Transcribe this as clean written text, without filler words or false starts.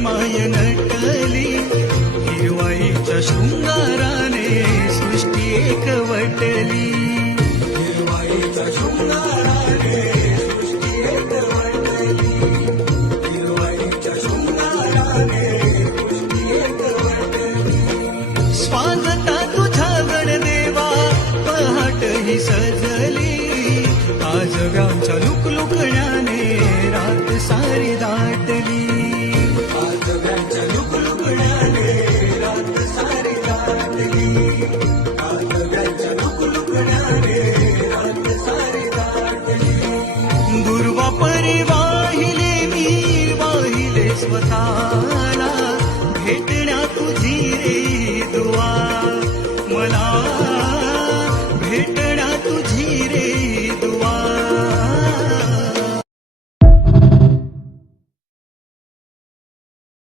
माय नटली, हिरवाईच्या शृंगाराने सृष्टी एकवटली. हिरवाईच्या शृंगाराने सृष्टी एकवटली, हिरवाईच्या शृंगाराने सृष्टी एकवटली. स्वागता तुझ्या गणदेवा पहाट ही सजली, आज गावच्या लुकलुकण्याने रात सारी दाटली. आज गावच्या लुकलुकण्याने रात सारी दाटली, आज गावच्या लुकलुकण्याने रात सारी दाटली. दुर्वा परी वाहिले मी वाहिले स्वतःला, भेटण्या तुझी रे दुआ मला